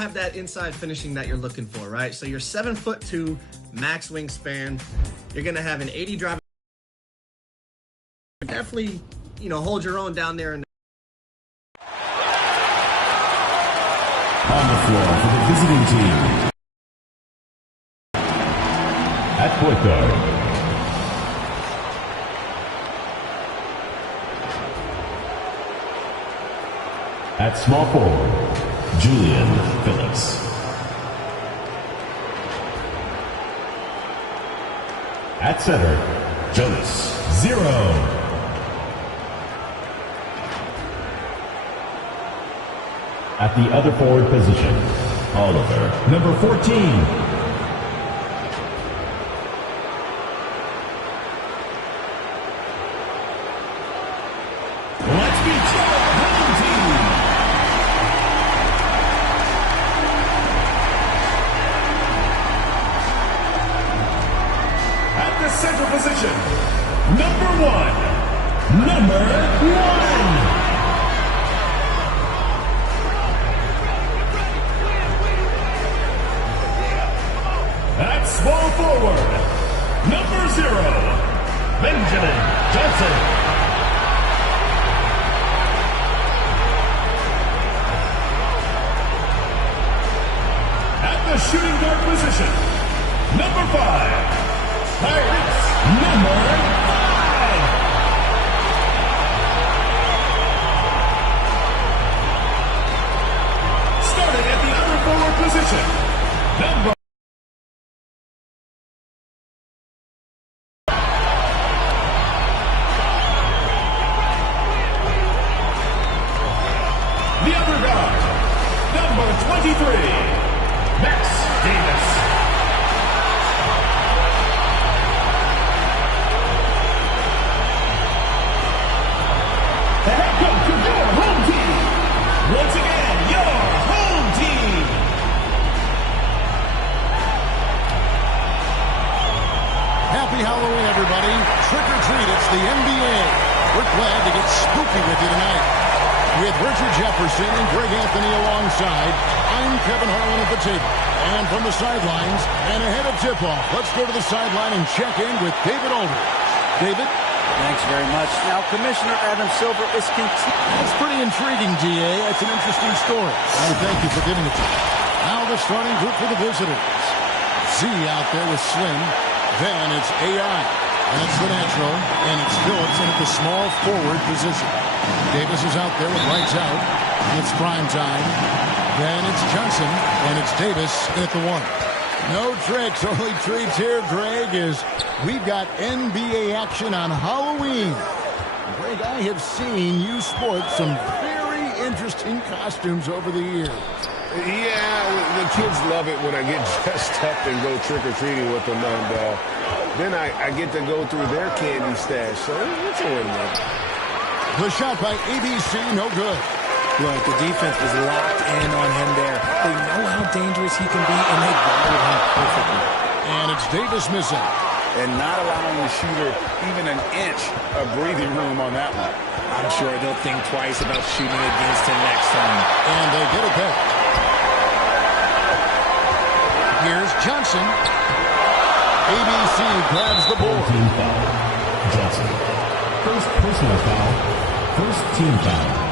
have that inside finishing that you're looking for, right? So you're 7'2", max wingspan. You're gonna have an 80 drive. Definitely, hold your own down there. On the floor for the visiting team. At point guard, at small forward, Julian Phillips. At center, Jonas Zero. At the other forward position, Oliver, number 14. Let's meet your home team. At the center position, number 1. Number 1. At small forward, number 0, Benjamin Johnson. At the shooting guard position, number 5, Tyrese number 5. Starting at the other forward position, number the other guard, number 23, Max Davis. The head coach of your home team. Once again, your home team. Happy Halloween, everybody. Trick or treat, it's the NBA. We're glad to get spooky with you tonight. With Richard Jefferson and Greg Anthony alongside, I'm Kevin Harlan at the table. And from the sidelines, and ahead of tip-off, let's go to the sideline and check in with David Aldridge. David? Thanks very much. Now, Commissioner Adam Silver is That's pretty intriguing, DA. That's an interesting story. And thank you for giving it to me. Now the starting group for the visitors. Z out there with Slim. Then it's AI. And it's the natural. And it's Phillips in at the small forward position. Davis is out there with lights out. And it's prime time. Then it's Johnson. And it's Davis at the 1. No tricks, only treats here, Greg, is we've got NBA action on Halloween. Greg, I have seen you sport some very interesting costumes over the years. Yeah, the kids love it when I get dressed up and go trick-or-treating with them. And then I get to go through their candy stash, so it's a win-win. The shot by ABC, no good. Look, the defense was locked in on him there. They know how dangerous he can be, and they guarded him perfectly. And it's Davis missing. And not allowing the shooter even an inch of breathing room on that one. I'm sure they'll think twice about shooting against him next time. And they get it back. Here's Johnson. ABC grabs the board. Team foul. Johnson. First personal foul. First team foul.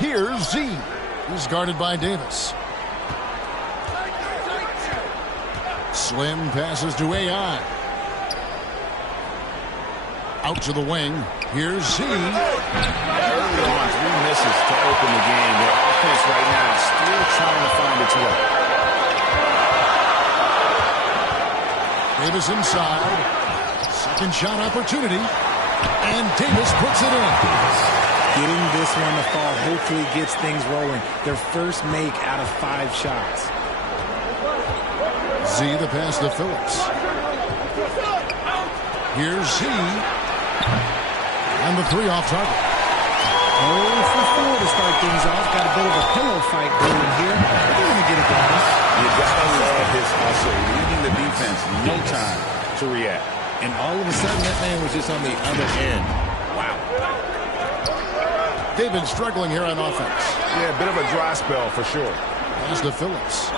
Here's Z. He's guarded by Davis. Slim passes to AI. Out to the wing. Here's Z. Early on, 3 misses to open the game. Their offense right now is still trying to find its way. Davis inside. Second shot opportunity. And Davis puts it in. Getting this one to fall hopefully gets things rolling. Their first make out of 5 shots. Z the pass to Phillips. Here's Z. And the 3 off target. 0 for 4 to start things off. Got a bit of a pillow fight going here. They're going to get it going. You got to love his hustle, leaving the defense no time to react. And all of a sudden, that man was just on the other end. Wow. They've been struggling here on offense. Yeah, a bit of a dry spell for sure. As the Phillips.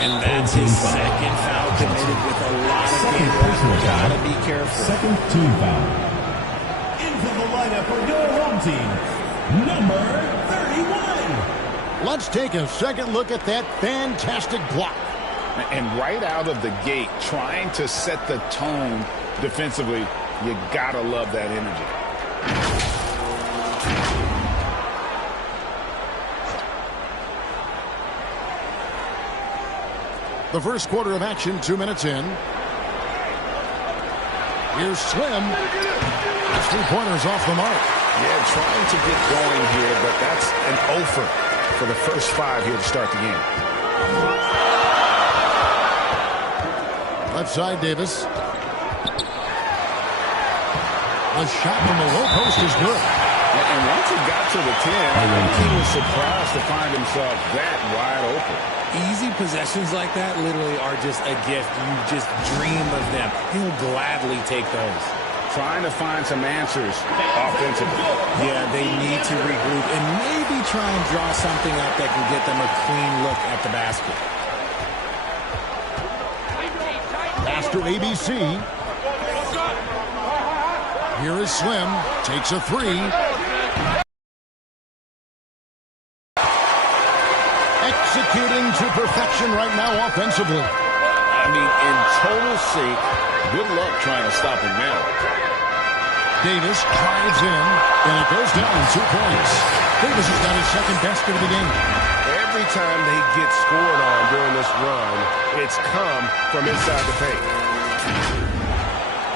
And that's his second foul committed with a lot of game left. Gotta be careful. Second team foul. Into the lineup for your home team, number 31. Let's take a second look at that fantastic block. And right out of the gate, trying to set the tone defensively, you gotta love that energy. The first quarter of action, 2 minutes in. Here's Slim. His three-pointers off the mark. Yeah, trying to get going here, but that's an offer for the first 5 here to start the game. Left side, Davis. The shot from the low post is good. And once he got to the 10, he was surprised to find himself that wide open. Easy possessions like that literally are just a gift. You just dream of them. He'll gladly take those. Trying to find some answers offensively. Yeah, they need to regroup and maybe try and draw something up that can get them a clean look at the basket. Pass to ABC. Here is Slim. Takes a three. Executing to perfection right now offensively. I mean, in total sync. Good luck trying to stop him now. Davis drives in, and it goes down 2 points. Davis has got his second best of the game. Every time they get scored on during this run, it's come from inside the paint.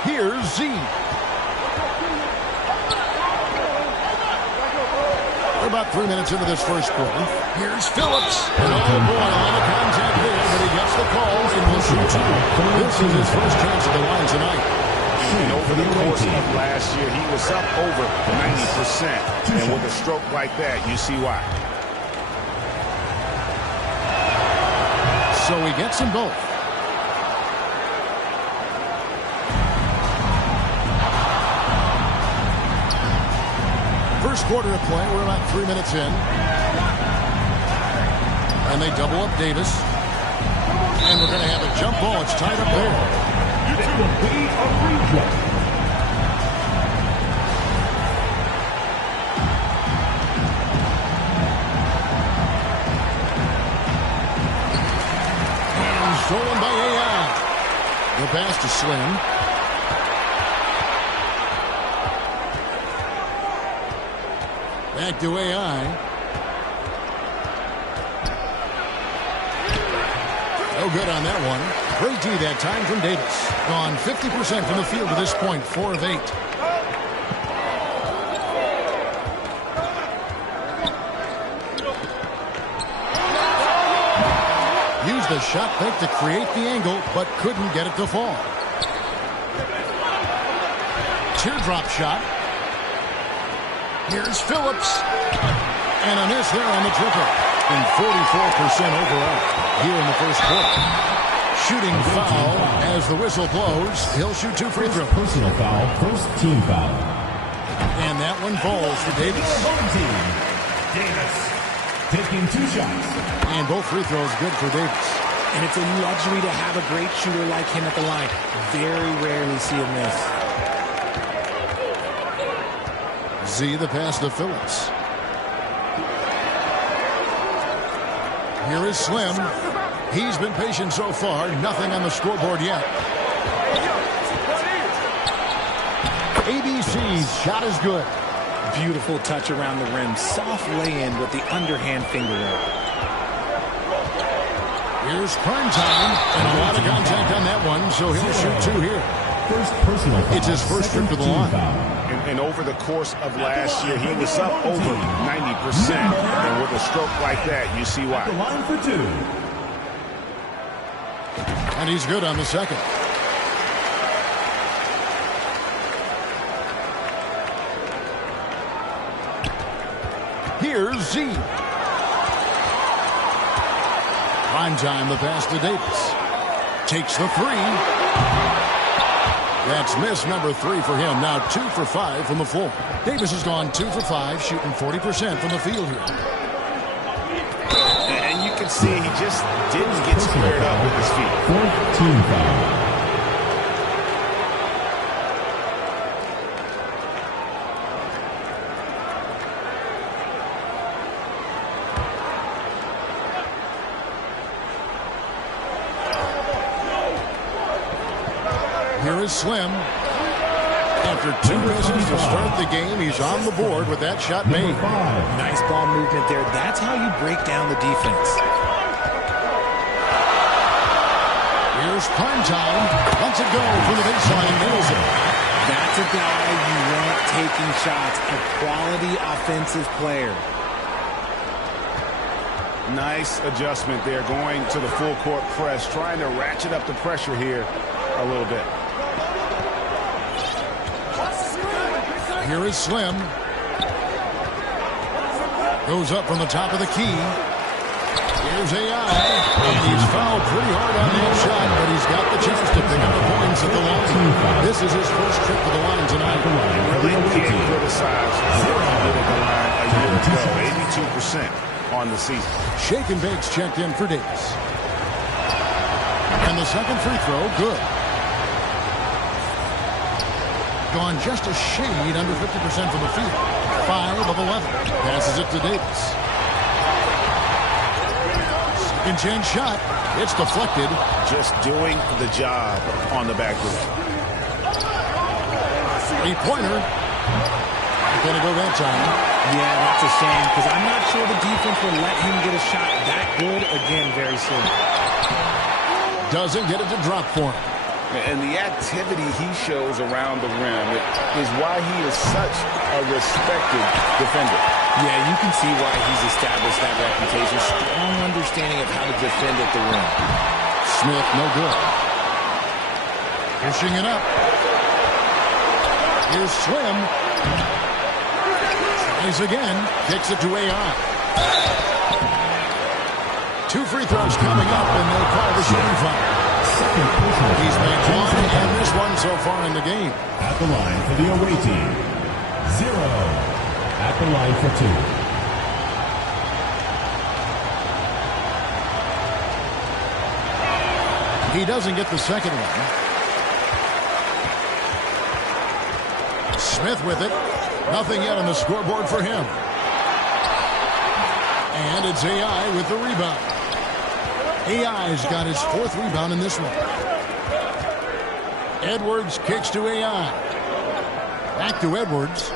Here's Z. We're about 3 minutes into this first quarter. Here's Phillips. And oh boy, a lot of contact there, but he gets the call and will shoot two. This is his first chance at the line tonight. And over the course of last year, he was up over 90%. And with a stroke like that, you see why. So he gets them both. First quarter of play, we're about 3 minutes in. And they double up Davis. And we're going to have a jump ball. It's tied up there. This will be a free jump. And stolen by AI. The pass to Slim. Back to AI. No good on that one. Great D that time from Davis. Gone 50% from the field to this point, 4 of 8. Used the shot fake to create the angle, but couldn't get it to fall. Teardrop shot. Here's Phillips. And a miss there on the triple. And 44% overall here in the first quarter. Shooting foul as the whistle blows. He'll shoot 2 free throws. Personal foul, first team foul. And that one falls to Davis. Home team, Davis, taking 2 shots. And both free throws good for Davis. And it's a luxury to have a great shooter like him at the line. Very rarely see him miss. Z the pass to Phillips. Here is Slim. He's been patient so far. Nothing on the scoreboard yet. ABC's shot is good. Beautiful touch around the rim. Soft lay-in with the underhand finger roll. Here's crime time. And a lot of contact on that one, so he'll shoot 2 here. First personal foul. It's his first trip to the line. And over the course of last year, he was up over 90%. And with a stroke like that, you see why. The line for 2. And he's good on the second. Here's Z. Prime time, the pass to Davis. Takes the 3. That's miss number 3 for him. Now 2 for 5 from the floor. Davis has gone 2 for 5, shooting 40% from the field here. And you can see he just didn't get squared up with his feet. 4th team foul. Here is Slim. After 2 misses to start the game, he's on the board with that shot made. Nice ball movement there. That's how you break down the defense. Here's prime time. Lets it go from the baseline and nails it. That's a guy you want taking shots. A quality offensive player. Nice adjustment there, going to the full court press, trying to ratchet up the pressure here a little bit. Here is Slim. Goes up from the top of the key. Here's AI. And he's fouled pretty hard on that shot, but he's got the chance to pick up the points at the line. This is his first trip to the line tonight. Really can't criticize what he did at the line a year ago. 82% on the season. Shake and Bake's checked in for Davis. And the second free throw, good. Gone just a shade under 50% from the field. 5 of 11. Passes it to Davis. Second chance shot. It's deflected. Just doing the job on the backboard. 3-pointer. Gonna go that time. Yeah, that's a shame because I'm not sure the defense will let him get a shot that good again very soon. Doesn't get it to drop for him. And the activity he shows around the rim is why he is such a respected defender. Yeah, you can see why he's established that reputation. Strong understanding of how to defend at the rim. Smith, no good. Pushing it up. Here's Slim. Tries again. Kicks it to AI. 2 free throws coming up, and they call the shooting foul. He's made 1 and this one so far in the game. At the line for the away team. 0. At the line for 2. He doesn't get the second one. Smith with it. Nothing yet on the scoreboard for him. And it's AI with the rebound. AI's got his 4th rebound in this one. Edwards kicks to AI. Back to Edwards.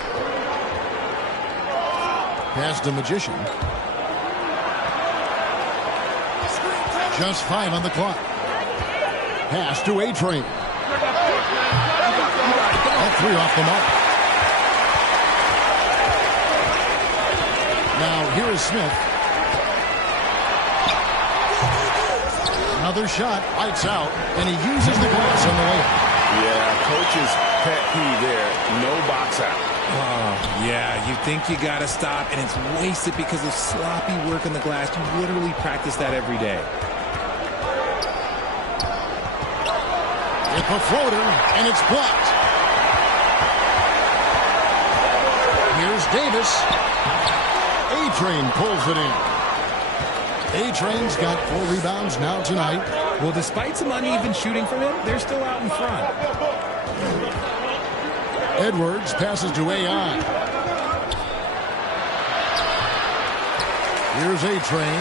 Pass to Magician. Just 5 on the clock. Pass to A-Train. All 3 off the mark. Now here is Smith. Another shot, lights out, and he uses the glass on the way. Yeah, coach's pet peeve there. No box out. Yeah, you think you got to stop, and it's wasted because of sloppy work on the glass. You literally practice that every day. With the floater, and it's blocked. Here's Davis. A-Train pulls it in. A-Train's got 4 rebounds now tonight. Well, despite some uneven shooting from him, they're still out in front. Edwards passes to AI. Here's A-Train.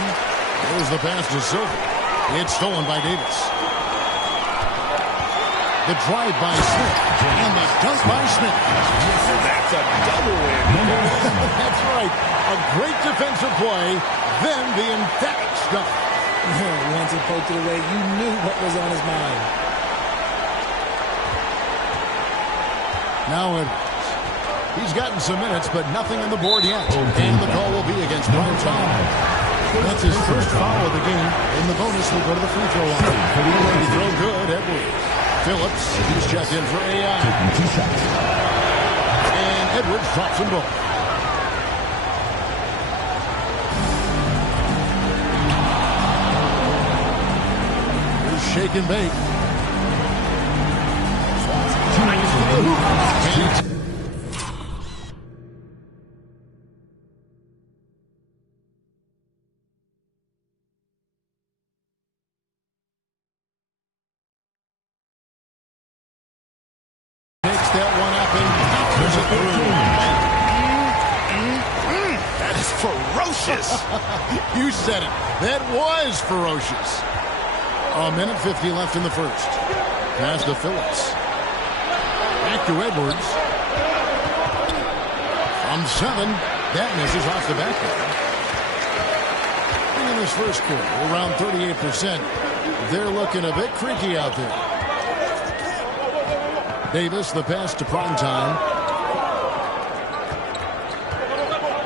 There's the pass to Silver. It's stolen by Davis. The drive by Smith. And the dunk by Smith. That's a double win. That's right. A great defensive play, then the emphatic stuff. Once he poked it away, you knew what was on his mind. Now Edwards. He's gotten some minutes, but nothing on the board yet. And the call will be against Prime Time. That's his first foul of the game. And the bonus will go to the free throw line. Free throw good, Edwards. Phillips, he's checked in for AI. And Edwards drops them both. Here's Shake and Bake. Takes that one up and powers it through. That is ferocious. You said it. That was ferocious. A minute 50 left in the first. Pass to Phillips. Back to Edwards. From 7. That misses off the back. And in this first quarter, around 38%. They're looking a bit creaky out there. Davis, the pass to Primetime.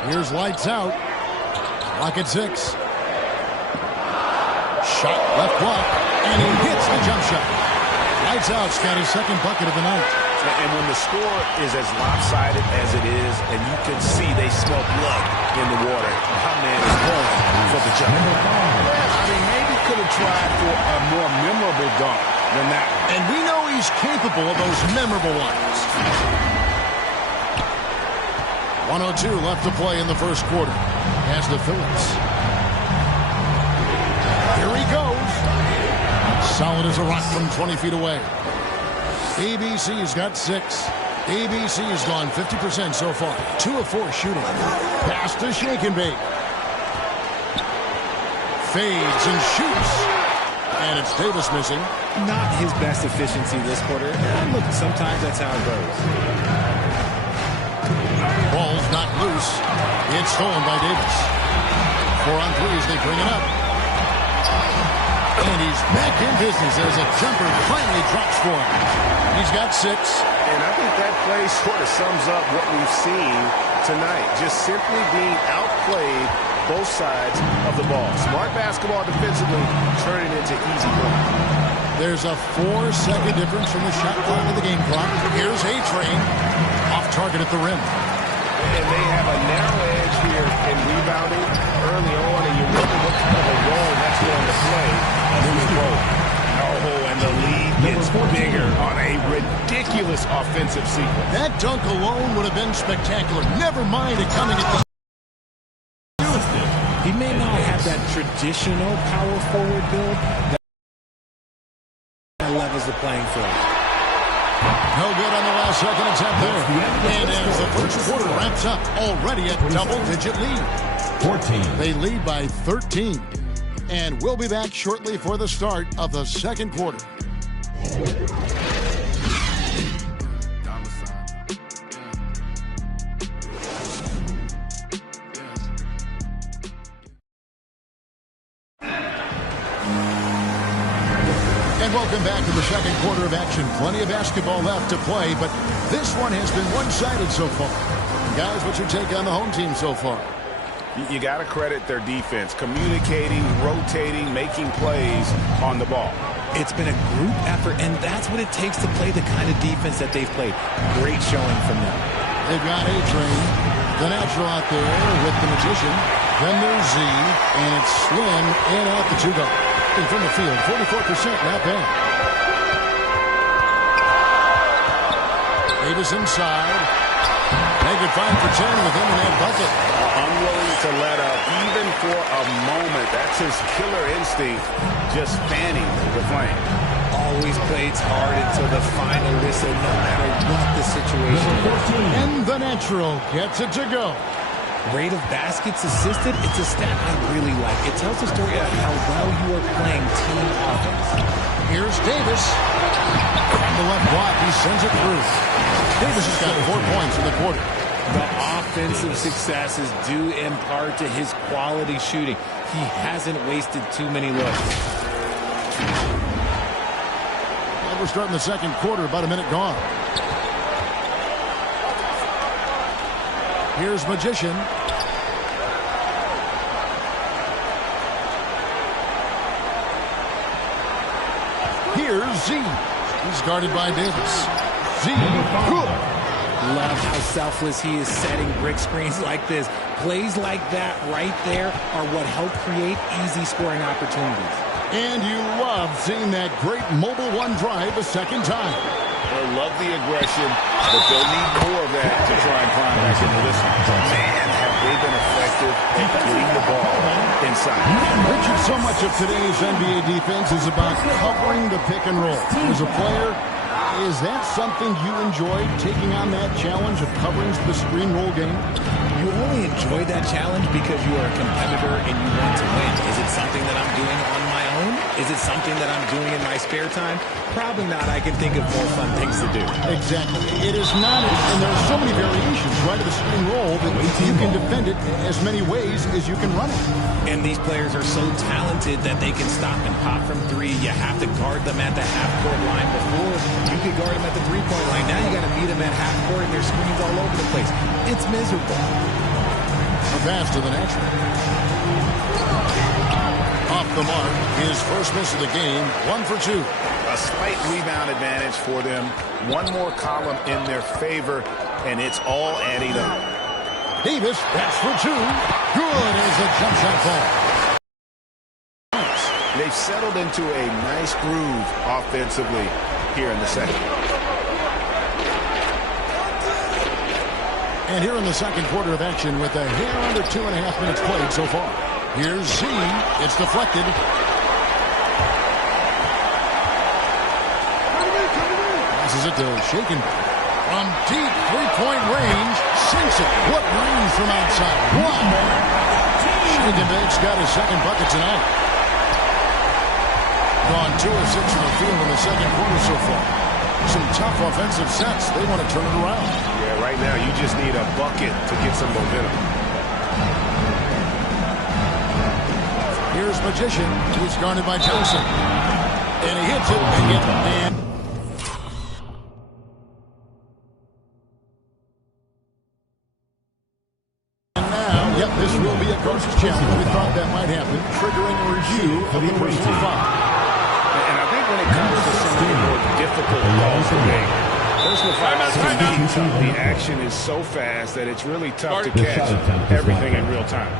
Here's lights out. Clock at 6. Shot left block, and he hits the jump shot. Lights out's got his second bucket of the night. And when the score is as lopsided as it is, and you can see they smell blood in the water, my man is going for the jump. I mean, maybe could have tried for a more memorable dunk than that. And we know he's capable of those memorable ones. 1:02 left to play in the first quarter. Pass to Phillips. Here he goes. Solid as a rock from 20 feet away. ABC's got 6. ABC's gone 50% so far. 2 of 4 shooting. Pass to Shake and Bake. Fades and shoots. And it's Davis missing. Not his best efficiency this quarter. And look, sometimes that's how it goes. Ball's not loose. It's stolen by Davis. 4 on 3 as they bring it up. And he's back in business as a jumper finally drops for him. He's got 6. And I think that play sort of sums up what we've seen tonight. Just simply being outplayed both sides of the ball. Smart basketball defensively, turning into easy goals. There's a 4-second difference from the shot clock to the game clock. Here's A-Train. Off target at the rim. And they have a narrow edge here in rebounding early on, and you wonder what kind of a role that's going to play in the role. Oh, and the lead gets bigger on a ridiculous offensive sequence. That dunk alone would have been spectacular. Never mind it coming at the... He may not have that traditional power forward build that levels the playing field. No good on the last second attempt there. And as the first quarter wraps up, already a double-digit lead. 14. They lead by 13. And we'll be back shortly for the start of the second quarter. And welcome back to the second quarter of action. Plenty of basketball left to play, but this one has been one-sided so far. Guys, what's your take on the home team so far? You got to credit their defense, communicating, rotating, making plays on the ball. It's been a group effort, and that's what it takes to play the kind of defense that they've played. Great showing from them. They've got A-Train, the natural out there with the Magician. Then there's Z, and it's Slim in at the 2 guard. And from the field, 44%, not bad. Davis inside. Make it 5 for 10 with him in that bucket. Unwilling to let up, even for a moment. That's his killer instinct, just fanning the flame. Always plays hard until the final whistle, no matter what the situation is. And the natural gets it to go. Rate of baskets assisted, it's a stat I really like. It tells the story of how well you are playing team offense. Here's Davis. From the left block, he sends it through. Davis has got 4 points in the quarter. The offensive success is due in part to his quality shooting. He hasn't wasted too many looks. And we're starting the second quarter, about a minute gone. Here's Magician. Here's Z. He's guarded by Davis. Z. Good. Love how selfless he is setting brick screens like this. Plays like that right there are what help create easy scoring opportunities. And you love seeing that great mobile one drive a second time. They'll love the aggression, but they'll need more of that to try and climb back into this one. Man, have they been effective at getting the ball inside. Richard, so much of today's NBA defense is about covering the pick and roll. As a player, is that something you enjoy, taking on that challenge of covering the screen roll game? You only enjoy that challenge because you are a competitor and you want to win. Is it something that I'm doing on my own? Is it something that I'm doing in my spare time? Probably not. I can think of more fun things to do. Exactly. It is not, and there are so many variations, right, of the screen roll that you can defend it as many ways as you can run it. And these players are so talented that they can stop and pop from three. You have to guard them at the half-court line. Before, you could guard them at the three-point line. Now you got to meet them at half-court, and there's screens all over the place. It's miserable. A pass to the natural. Off the mark, his first miss of the game, 1 for 2. A slight rebound advantage for them. One more column in their favor, and it's all adding up. Davis, that's for 2. Good as a jump shot ball. They've settled into a nice groove offensively here in the second. And here in the second quarter of action with a hair under 2.5 minutes played so far. Here's Z. It's deflected. Passes it to Shaken. From deep three-point range. Sinks it. What range from outside. Wow. Shaken's got his second bucket tonight. Gone 2 of 6 from the field in the second quarter so far. Some tough offensive sets. They want to turn it around. Yeah, right now you just need a bucket to get some momentum. Here's Magician. He's guarded by Johnson. And he hits it. And now, yep, this will be a coach's challenge. We thought that might happen, triggering a review of the personal foul. And I think when it comes to some of the more difficult calls to make, personal fouls can be tough. The action is so fast that it's really tough to catch everything in real time.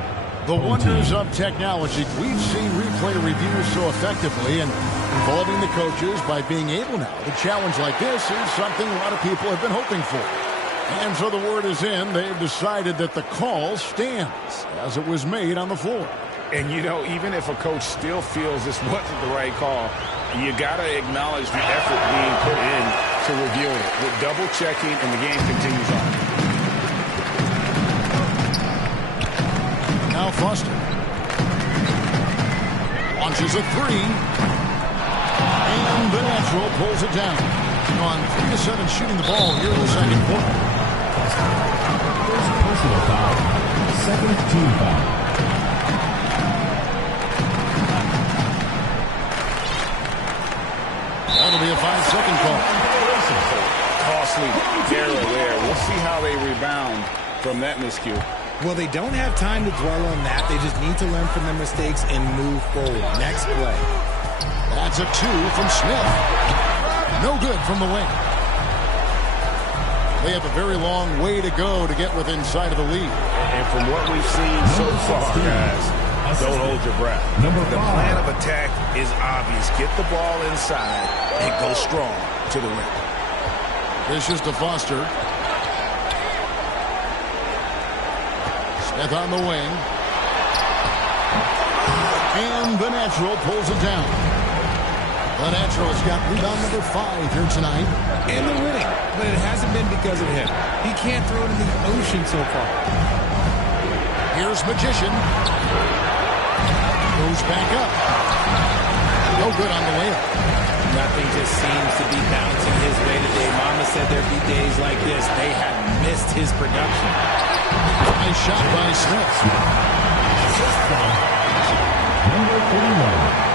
The wonders of technology. We've seen replay reviews so effectively and involving the coaches by being able now to challenge like this is something a lot of people have been hoping for. And so the word is in. They've decided that the call stands as it was made on the floor. And, you know, even if a coach still feels this wasn't the right call, you got to acknowledge the effort being put in to reviewing it. With double-checking, and the game continues on. Now Foster launches a three, and the natural pulls it down. On 3 of 7 shooting the ball here in the second quarter. First personal foul, second team foul. That'll be a 5-second call. Costly error there. We'll see how they rebound from that miscue. Well, they don't have time to dwell on that. They just need to learn from their mistakes and move forward. Next play. That's a 2 from Smith. No good from the wing. They have a very long way to go to get within sight of the lead. And from what we've seen so far, guys, don't hold your breath. The plan of attack is obvious. Get the ball inside and go strong to the rim. This is to Foster. Smith on the wing. And the natural pulls it down. The natural's got rebound number 5 here tonight. And they're winning, but it hasn't been because of him. He can't throw it in the ocean so far. Here's Magician. Goes back up. No good on the layup. Nothing just seems to be bouncing his way today. Mama said there'd be days like this. They have missed his production. Nice shot by Smith. Number 41.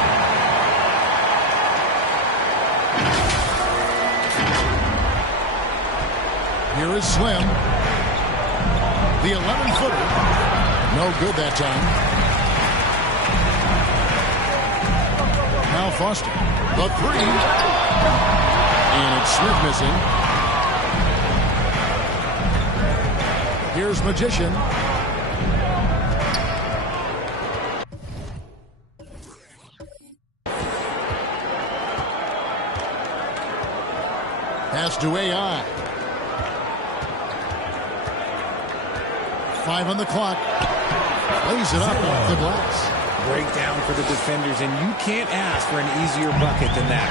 Here is Slim. The 11-footer. No good that time. Now Foster. The 3. And it's Smith missing. Here's Magician. Kicks to AI. 5 on the clock. Lays it up off the glass. Breakdown for the defenders, and you can't ask for an easier bucket than that.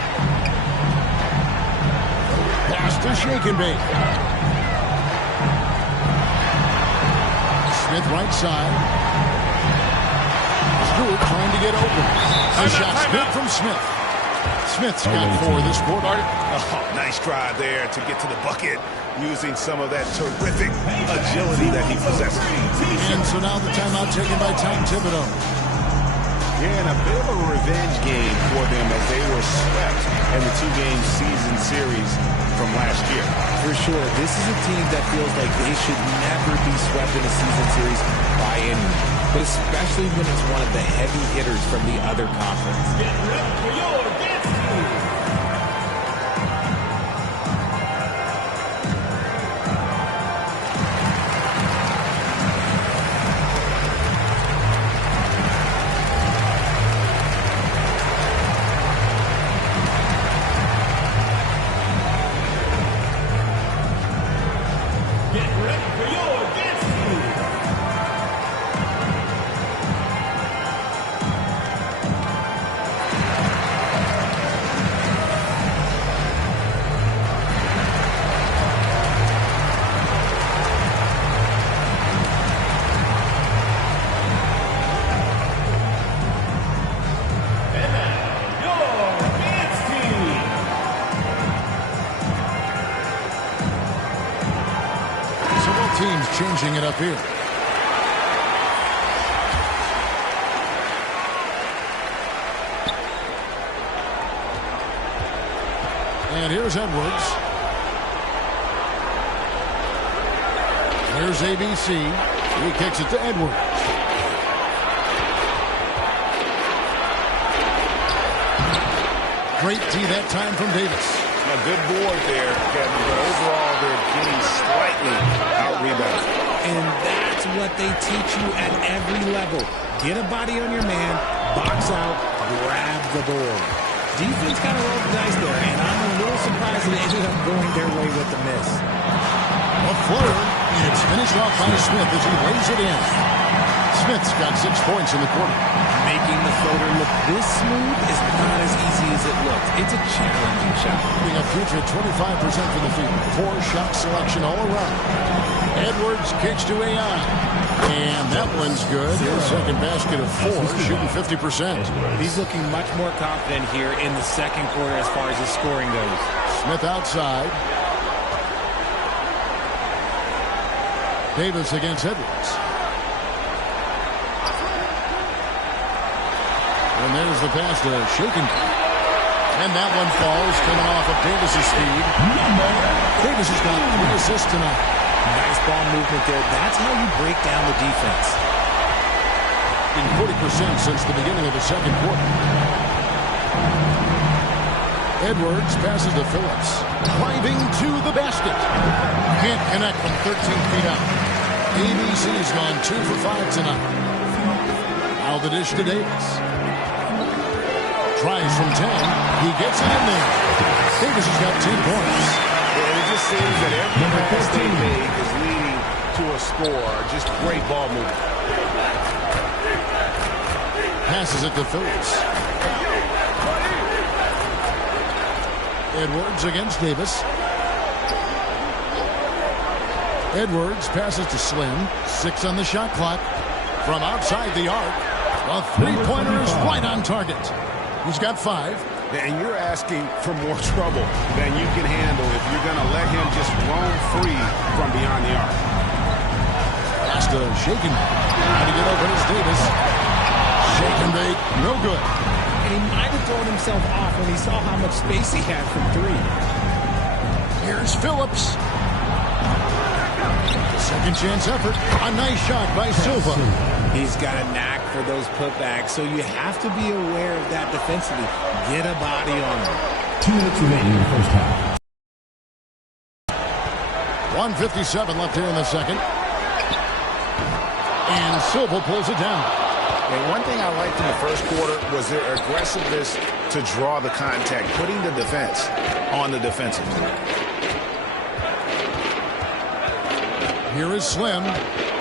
Pass to Shake and Bake. Smith right side. Stewart trying to get open. The shot's good from Smith. Smith's got 4 this quarter. Oh, nice drive there to get to the bucket, using some of that terrific agility that he possesses. And so now the timeout taken by Tom Thibodeau. Yeah, and a bit of a revenge game for them as they were swept in the 2-game season series from last year. For sure, this is a team that feels like they should never be swept in a season series by anyone, but especially when it's one of the heavy hitters from the other conference. Get ready for your dance move. Changing it up here. And here's Edwards. Here's ABC. He kicks it to Edwards. Great D that time from Davis. A good board there, Kevin, but overall they're getting slightly out-rebounded. And that's what they teach you at every level. Get a body on your man, box out, grab the board. Defense kind of rolled the dice there, and I'm a little surprised that it ended up going their way with the miss. A floater, and it's finished off by Smith as he lays it in. Smith's got 6 points in the quarter. Making the floater look this smooth is not as easy as it looked. It's a challenging shot. Being a future 25% from the field. 4 shot selection all around. Edwards kicks to AI. And that one's good. His second basket of 4, shooting 50%. He's looking much more confident here in the second quarter as far as his scoring goes. Smith outside. Davis against Edwards. And there's the pass to Shaken. And that one falls, coming off of Davis's speed. Davis has got 3 assists tonight. Nice ball movement there. That's how you break down the defense. In 40% since the beginning of the second quarter. Edwards passes to Phillips. Driving to the basket. Can't connect from 13 feet out. ABC's gone 2 for 5 tonight. Now the dish to Davis. Tries from 10. He gets it in there. Davis has got 10 points. And it just seems that every pass they make is leading to a score. Just great ball movement. Passes it to Phillips. Edwards against Davis. Edwards passes to Slim. 6 on the shot clock. From outside the arc. A 3-pointer is right on target. He's got 5. And you're asking for more trouble than you can handle if you're going to let him just roam free from beyond the arc. Pass to Shaken. Trying to get open as Davis. Shaken bait, no good. And he might have thrown himself off when he saw how much space he had from 3. Here's Phillips. Second chance effort. A nice shot by Silva. He's got a knack for those putbacks, so you have to be aware of that defensively. Get a body on him. 2 minutes remaining in the first half. 1:57 left here in the second. And Silva pulls it down. And one thing I liked in the first quarter was their aggressiveness to draw the contact, putting the defense on the defensive. Here is Slim.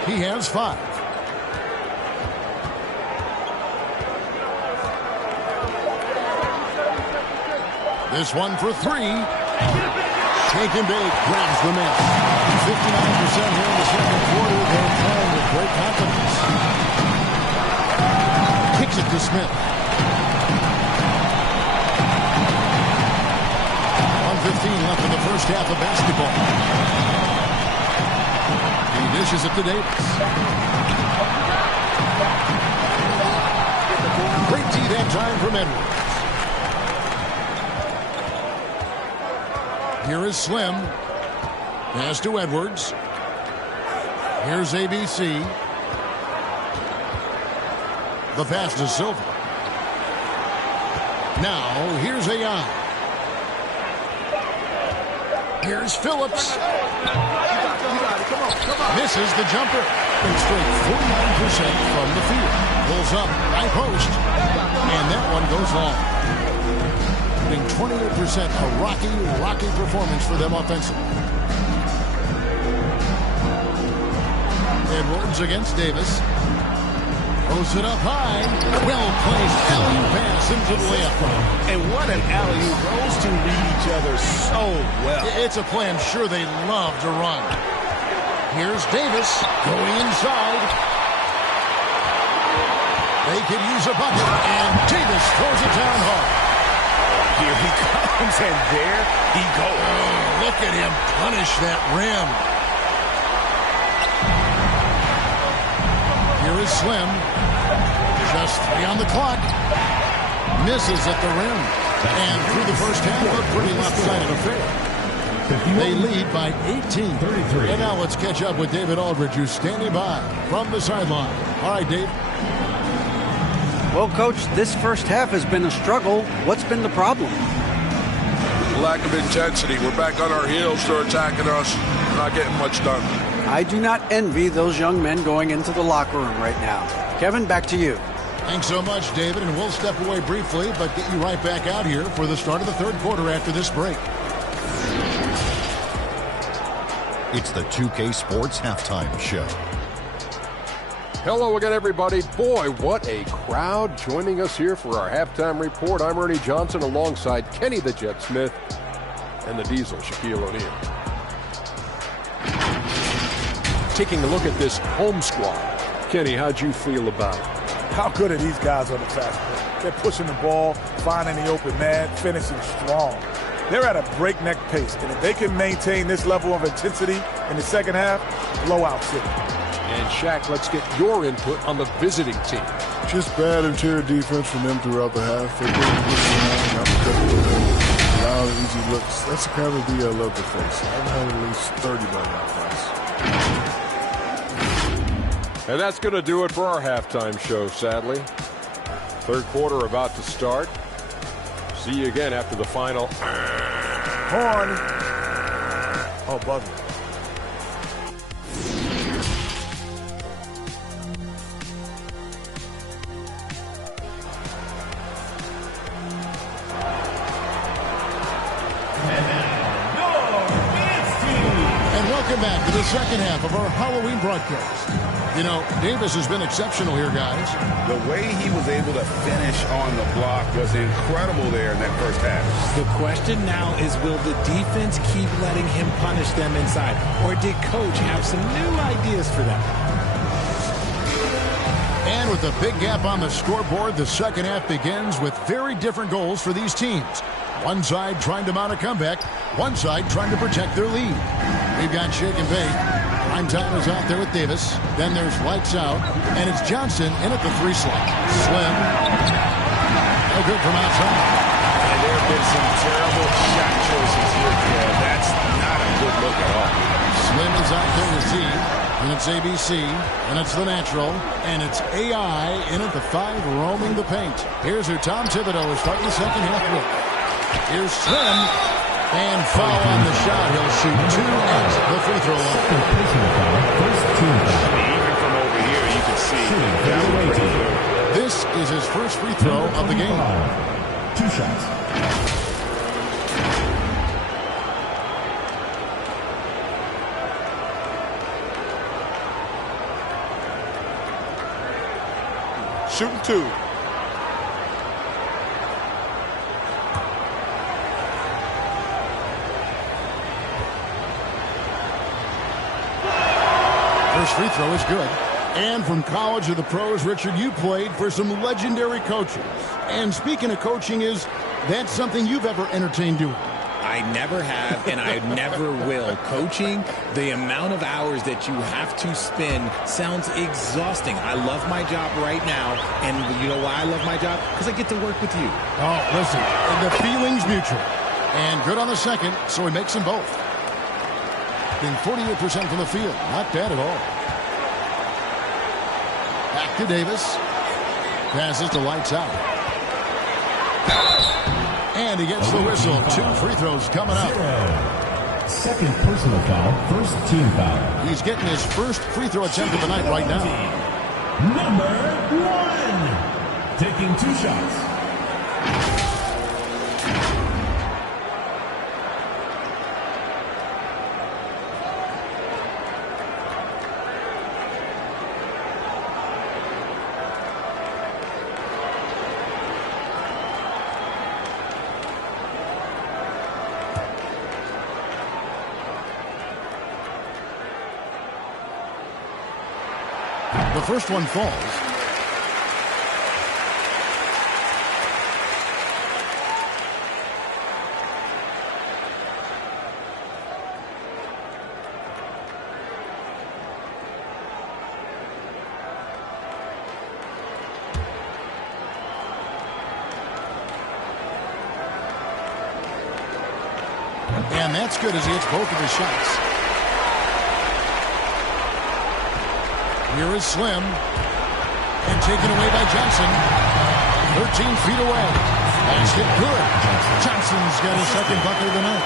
He has 5. This one for 3. Taken big, grabs the miss. 59% here in the second quarter. They're playing with great confidence. Kicks it to Smith. 1:15 left in the first half of basketball. He dishes it to Davis. Great D that time from Edwards. Here is Slim. Pass to Edwards. Here's ABC. The pass to Silva. Now, here's AI. Here's Phillips. Misses the jumper. And straight 49% from the field. Pulls up, high post. And that one goes long. 28%, a rocky performance for them offensively. Edwards against Davis. Throws it up high. Well-placed alley-oop pass into the layup. And what an alley-oop. Those two read each other so well. It's a play I'm sure they love to run. Here's Davis going inside. They could use a bucket, and Davis throws it down hard. Here he comes, and there he goes. Oh, look at him punish that rim. Here is Slim. Just 3 on the clock. Misses at the rim. And through the first half, a pretty lopsided affair. They lead by 18. 33. And now let's catch up with David Aldridge, who's standing by from the sideline. All right, Dave. Well, Coach, this first half has been a struggle. What's been the problem? Lack of intensity. We're back on our heels. They're attacking us. Not getting much done. I do not envy those young men going into the locker room right now. Kevin, back to you. Thanks so much, David. And we'll step away briefly, but get you right back out here for the start of the third quarter after this break. It's the 2K Sports Halftime Show. Hello again, everybody. Boy, what a crowd joining us here for our halftime report. I'm Ernie Johnson alongside Kenny the Jet Smith and the Diesel, Shaquille O'Neal. Taking a look at this home squad. Kenny, how'd you feel about it? How good are these guys on the fast break? They're pushing the ball, finding the open man, finishing strong. They're at a breakneck pace, and if they can maintain this level of intensity in the second half, blowout city. And Shaq, let's get your input on the visiting team. Just bad interior defense from them throughout the half. They couldn't push around, got protected with them, allowed easy looks. That's the kind of D I love to face. I've had at least 30 by now, guys. And that's going to do it for our halftime show, sadly. Third quarter about to start. See you again after the final. Horn. Oh, buzzer. Welcome back to the second half of our Halloween broadcast. You know, Davis has been exceptional here, guys. The way he was able to finish on the block was incredible there in that first half. The question now is, will the defense keep letting him punish them inside? Or did Coach have some new ideas for them? And with a big gap on the scoreboard, the second half begins with very different goals for these teams. One side trying to mount a comeback, one side trying to protect their lead. We've got shake and bake. Prime time is out there with Davis. Then there's lights out, and it's Johnson in at the 3 slot. Slim. No good from outside. And there have been some terrible shot choices here, Ted. That's not a good look at all. Slim is out there to Z, and it's ABC, and it's the natural, and it's AI in at the 5, roaming the paint. Here's who Tom Thibodeau is starting the second half with. Here's Slim, and foul on the shot. He'll shoot 2 at the free throw line. Even from over here, you can see that was pretty good. This is his first free throw of the game. 2 shots. shooting 2. First free throw is good. And from college to the pros, Richard, you played for some legendary coaches. And speaking of coaching, is that something you've ever entertained doing? I never have, and I never will. Coaching, the amount of hours that you have to spend sounds exhausting. I love my job right now, and you know why I love my job? Because I get to work with you. Oh, listen, the feeling's mutual. And good on the second, so he makes them both. Being 48% from the field, not bad at all. Back to Davis. Passes to lights out. And he gets the whistle. 2 free throws coming up. Second personal foul, first team foul. He's getting his first free throw attempt of the night right now. Number 1, taking 2 shots. The first one falls. And that's good as he hits both of his shots. Here is Slim. And taken away by Johnson. 13 feet away. Basket good. Johnson's got his second bucket of the night.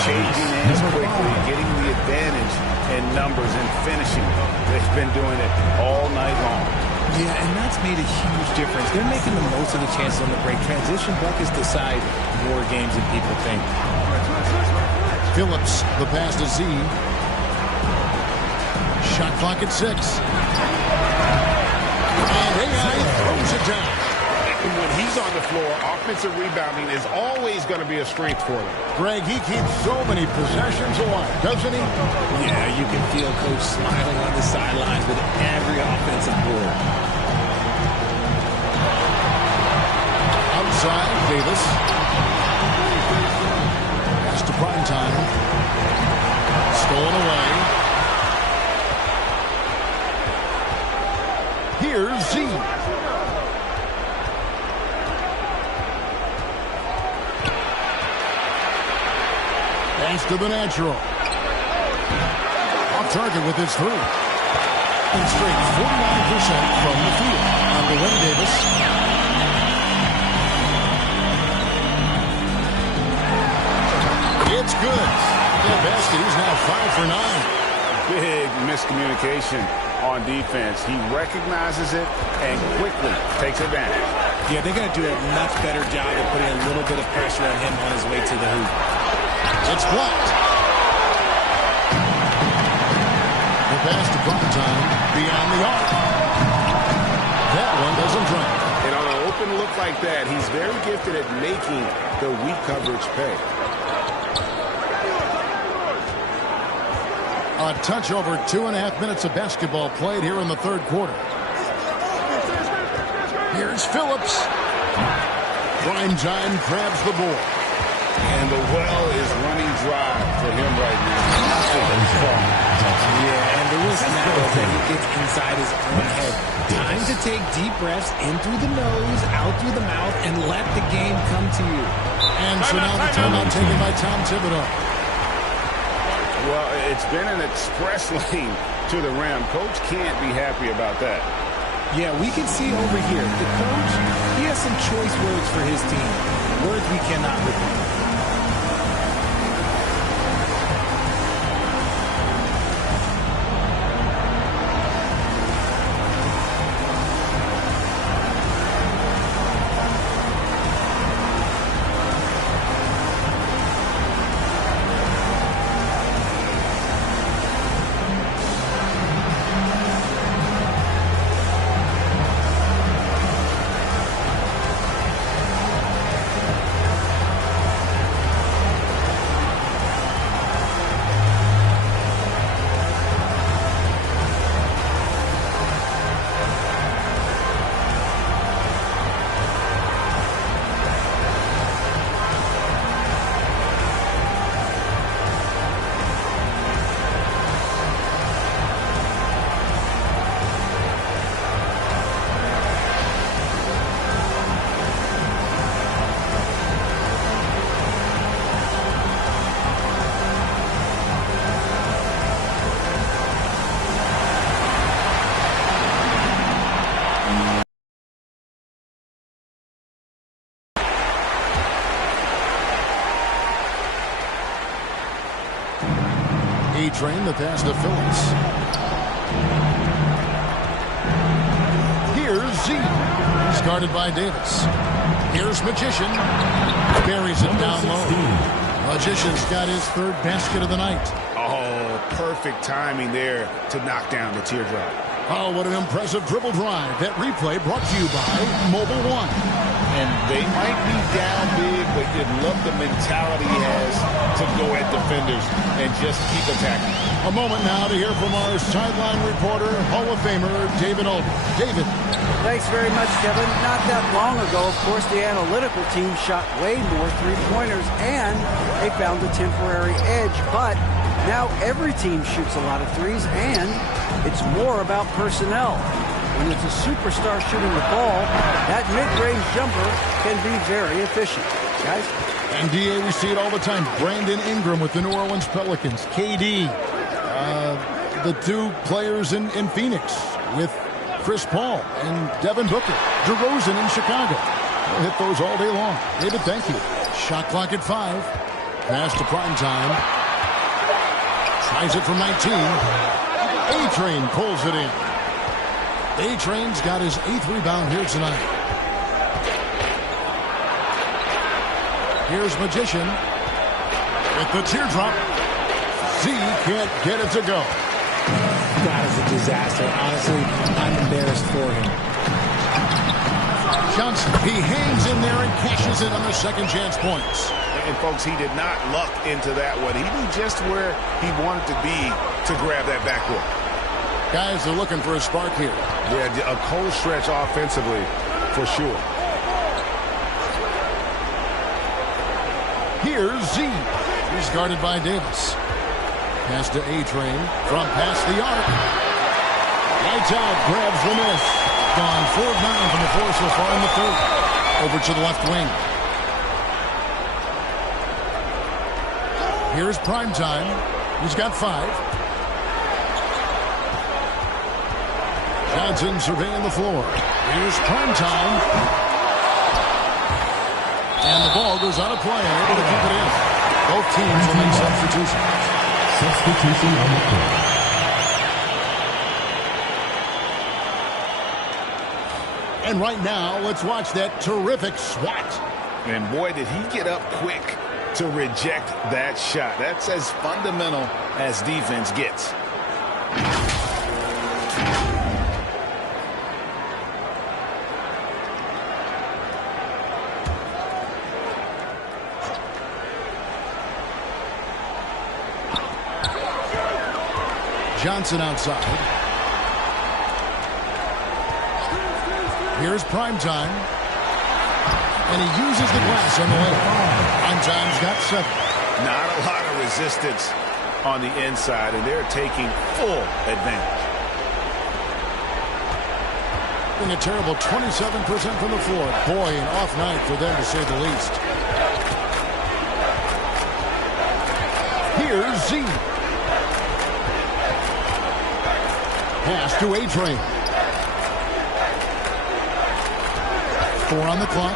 Changing hands quickly, getting the advantage in numbers and finishing. They've been doing it all night long. Yeah, and that's made a huge difference. They're making the most of the chances on the break. Transition buckets decide more games than people think. Phillips, the pass to Z. Shot clock at 6. And AI throws it down. When he's on the floor, offensive rebounding is always going to be a strength for them. Greg, he keeps so many possessions alive, doesn't he? Yeah, you can feel Coach smiling on the sidelines with every offensive board. Outside, Davis. Pass to Primetime. Stolen away. Here's Z. Pass to the natural. Off target with his 3. And straight 49% from the field. On the win, Davis. It's good. That basket, he's now 5 for 9. Big miscommunication on defense. He recognizes it and quickly takes advantage. Yeah, they got to do a much better job of putting a little bit of pressure on him on his way to the hoop. It's blocked. The pass to Primetime beyond the arc. That one doesn't drop. And on an open look like that, he's very gifted at making the weak coverage pay. A touch over 2.5 minutes of basketball played here in the third quarter. Here's Phillips. Primetime grabs the board. And the well is running dry for him right now. Yeah, and the risk now is that he gets inside his own head. Time to take deep breaths in through the nose, out through the mouth, and let the game come to you. And so now the timeout taken by Tom Thibodeau. Well, it's been an express lane to the rim. Coach can't be happy about that. Yeah, we can see over here, the coach, he has some choice words for his team. Words we cannot repeat. A-Train, the pass to Phillips. Here's Z. He's guarded by Davis. Here's Magician. Buries it down low. Magician's got his third basket of the night. Oh, perfect timing there to knock down the teardrop. Oh, what an impressive dribble drive. That replay brought to you by Mobile One. And they might be down big, but you love the mentality he has to go at defenders and just keep attacking. A moment now to hear from our sideline reporter, Hall of Famer, David Olden. David. Thanks very much, Kevin. Not that long ago, of course, the analytical team shot way more three-pointers, and they found a temporary edge. But now every team shoots a lot of threes, and it's more about personnel. When it's a superstar shooting the ball, that mid-range jumper can be very efficient. Guys? And DA, we see it all the time. Brandon Ingram with the New Orleans Pelicans. KD. The two players in Phoenix with Chris Paul and Devin Booker. DeRozan in Chicago. We'll hit those all day long. David, thank you. Shot clock at 5. Pass to Primetime. Tries it from 19. A-Train pulls it in. A-Train's got his 8th rebound here tonight. Here's Magician with the teardrop. Z can't get it to go. That is a disaster. Honestly, I'm embarrassed for him. Johnson, he hangs in there and cashes in on the second chance points. And folks, he did not luck into that one. He knew just where he wanted to be to grab that backboard. Guys are looking for a spark here. Yeah, a cold stretch offensively, for sure. Here's Z. He's guarded by Davis. Pass to A-Train from past the arc. Lights out, grabs the miss. Gone 4 of 9 from the floor so far in the third. Over to the left wing. Here's Primetime. He's got 5. Johnson surveying the floor. Here's Primetime. And the ball goes out of play. Able to keep it in. Both teams will make substitutions. Substitution on the court. And right now, let's watch that terrific swat. And boy, did he get up quick to reject that shot. That's as fundamental as defense gets. Johnson outside. Here's Primetime. And he uses the glass on the way. Primetime's got 7. Not a lot of resistance on the inside, and they're taking full advantage. And a terrible 27% from the floor. Boy, an off night for them, to say the least. Here's Z. Pass to A-Train. 4 on the clock.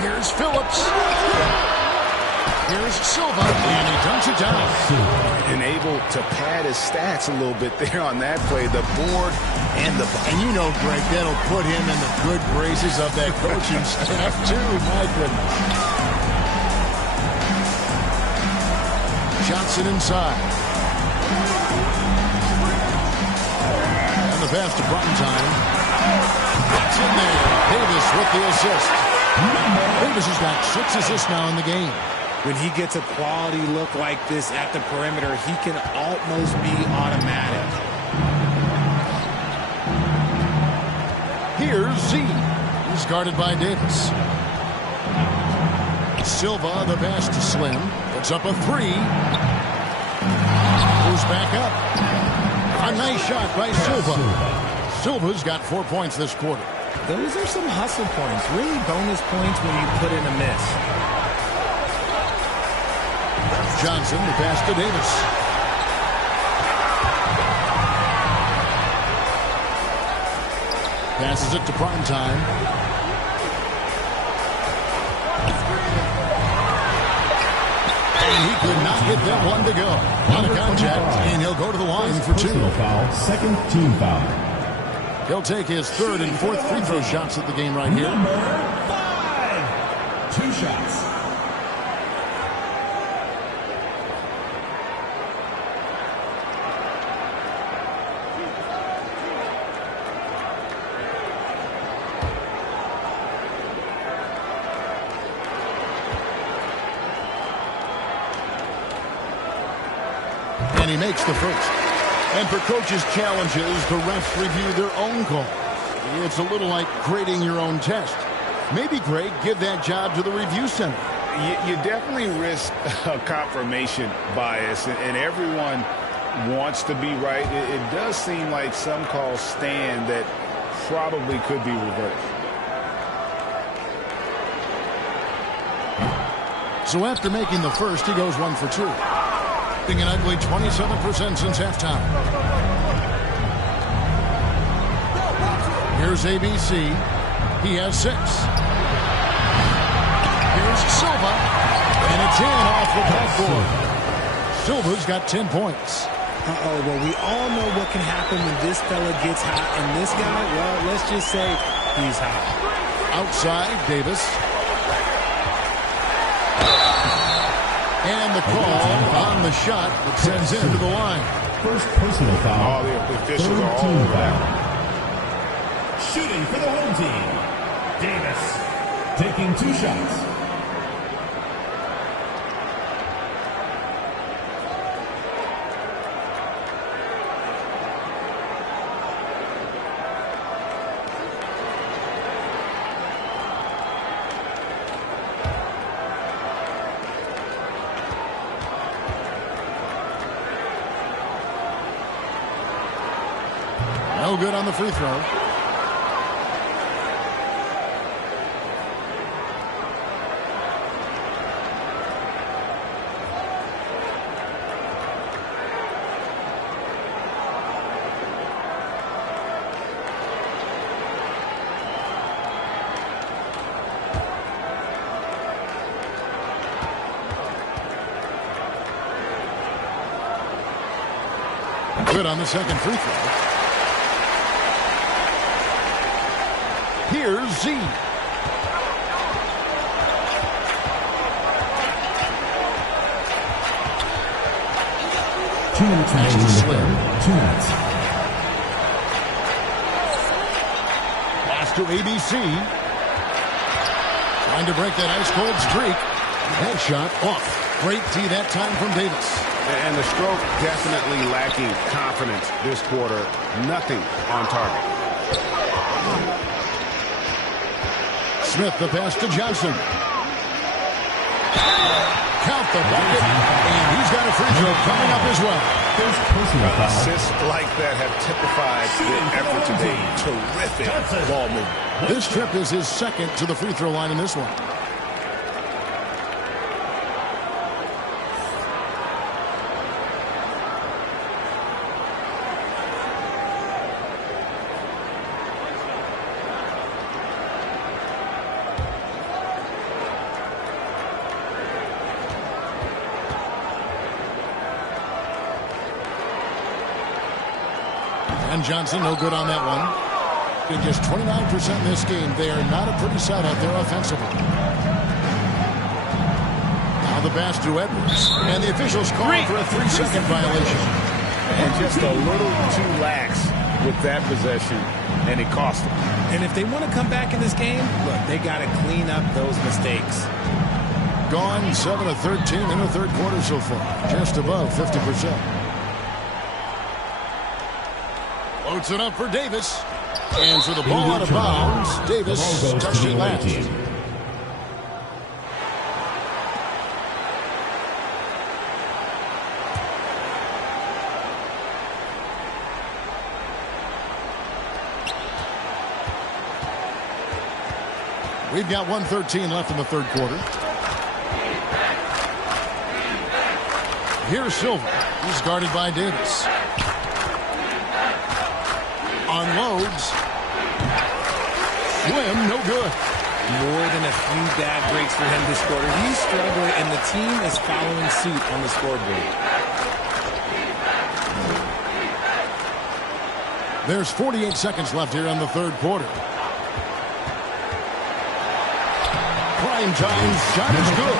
Here's Phillips. Here's Silva, and he dunks it down. And able to pad his stats a little bit there on that play. The board and the... And you know, Greg, that'll put him in the good graces of that coaching staff, too. My goodness. Johnson inside. The pass to Primetime. That's in there. Davis with the assist. Davis has got 6 assists now in the game. When he gets a quality look like this at the perimeter, he can almost be automatic. Here's Z. He's guarded by Davis. Silva, the pass to Slim. Puts up a 3. Goes back up. A nice shot by Silva. Silva's got 4 points this quarter. Those are some hustle points. Really bonus points when you put in a miss. Johnson, the pass to Davis. Passes it to Primetime. And he could not get that one to go. On a contact, and he'll go to the line for two. Foul, second team foul. He'll take his third and fourth free throw shots at the game right here. Number 5. 2 shots. And he makes the first. And for coaches' challenges, the refs review their own call. It's a little like grading your own test. Maybe, Greg, give that job to the review center. You definitely risk a confirmation bias, and everyone wants to be right. It does seem like some calls stand that probably could be reversed. So after making the first, he goes 1 for 2. Being an ugly 27% since halftime. Here's ABC. He has 6. Here's Silva. And it's in off the backboard. Silva's got 10 points. Well, we all know what can happen when this fella gets hot. And this guy, well, let's just say he's hot. Outside, Davis. And the call on the shot that sends him to the line. First personal foul. All the officials Third are team all foul. Shooting for the home team. Davis taking 2 shots. No good on the free throw. Good on the second free throw. Here's Z. 2 minutes Nice to Slim. 2 minutes. Pass to ABC. Trying to break that ice-cold streak. That shot off. Great D that time from Davis. And the stroke definitely lacking confidence this quarter. Nothing on target. Smith, the pass to Johnson. Count the bucket, and he's got a free throw coming up as well. Assists like that have typified the effort today. Terrific ball movement. This trip is his second to the free throw line in this one. And Johnson, no good on that one. In just 29% in this game, they are not a pretty sight out there offensively. Now the pass to Edwards. And the officials call for a 3-second violation. And just a little too lax with that possession, and it cost them. And if they want to come back in this game, look, they got to clean up those mistakes. Gone 7 of 13 in the third quarter so far. Just above 50%. Loads it up for Davis. And for the ball out of bounds, Davis touched it last. We've got 1:13 left in the third quarter. Here's Silva. He's guarded by Davis. Unloads. Slim, no good. More than a few bad breaks for him this quarter. He's struggling, and the team is following suit on the scoreboard. There's 48 seconds left here in the third quarter. Prime Time's shot is good.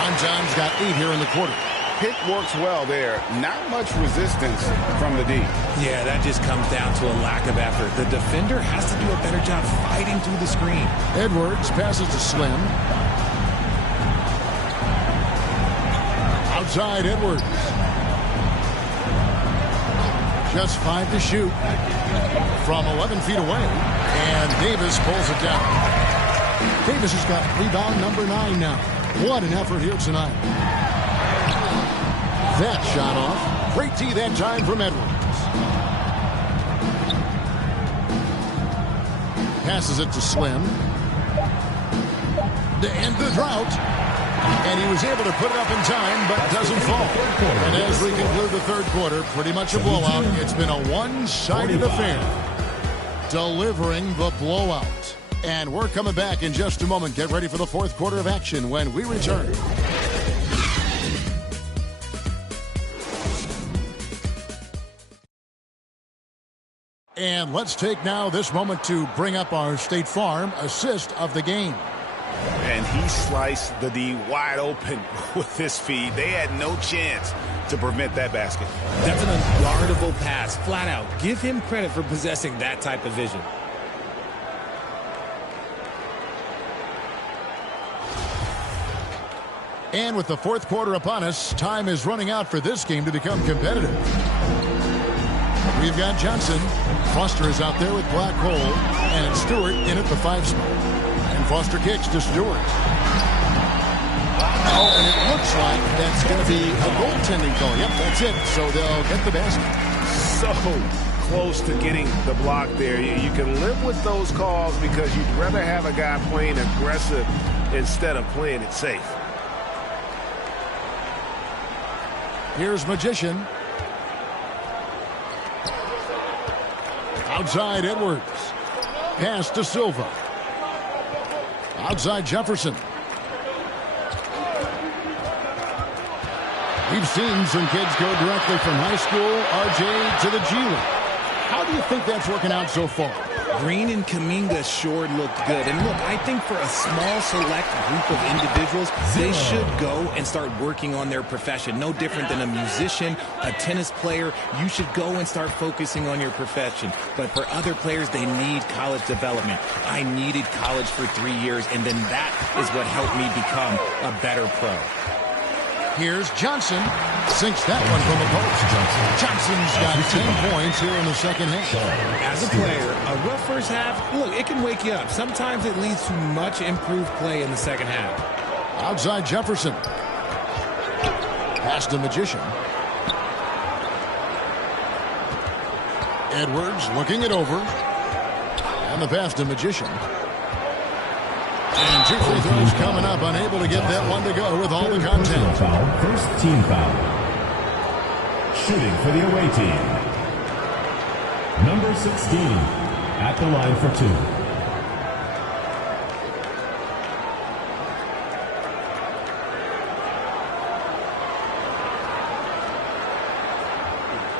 Prime Time's got 8 here in the quarter. Pick works well there. Not much resistance from the D. Yeah, that just comes down to a lack of effort. The defender has to do a better job fighting through the screen. Edwards passes to Slim. Outside Edwards. Just 5 to shoot from 11 feet away. And Davis pulls it down. Davis has got rebound number 9 now. What an effort here tonight. That shot off. Great D that time from Edwards. Passes it to Slim. To end the drought. And he was able to put it up in time, but doesn't fall. And as we conclude the third quarter, pretty much a blowout. It's been a one-sided affair. Delivering the blowout. And we're coming back in just a moment. Get ready for the fourth quarter of action when we return. And let's take now this moment to bring up our State Farm assist of the game. And he sliced the D wide open with his feed. They had no chance to prevent that basket. That's an unguardable pass, flat out. Give him credit for possessing that type of vision. And with the fourth quarter upon us, time is running out for this game to become competitive. We've got Johnson. Foster is out there with Black Hole, and it's Stewart in at the 5 spot. And Foster kicks to Stewart. Oh, and it looks like that's going to be a goaltending call. Yep, that's it. So they'll get the basket. So close to getting the block there. You can live with those calls because you'd rather have a guy playing aggressive instead of playing it safe. Here's Magician. Outside Edwards. Pass to Silva. Outside Jefferson. We've seen some kids go directly from high school, RJ, to the G League. How do you think that's working out so far? Green and Kuminga sure looked good. And look, I think for a small select group of individuals, they should go and start working on their profession. No different than a musician, a tennis player. You should go and start focusing on your profession. But for other players, they need college development. I needed college for 3 years, and then that is what helped me become a better pro. Here's Johnson. Sinks that one from the post. Johnson's got 10 points here in the second half. As a player, a rough first half, look, it can wake you up. Sometimes it leads to much improved play in the second half. Outside Jefferson. Pass to Magician. Edwards looking it over. And the pass to Magician. And 2 free throws coming up, unable to get that one to go with all the content. First team foul. Shooting for the away team. Number 16 at the line for 2.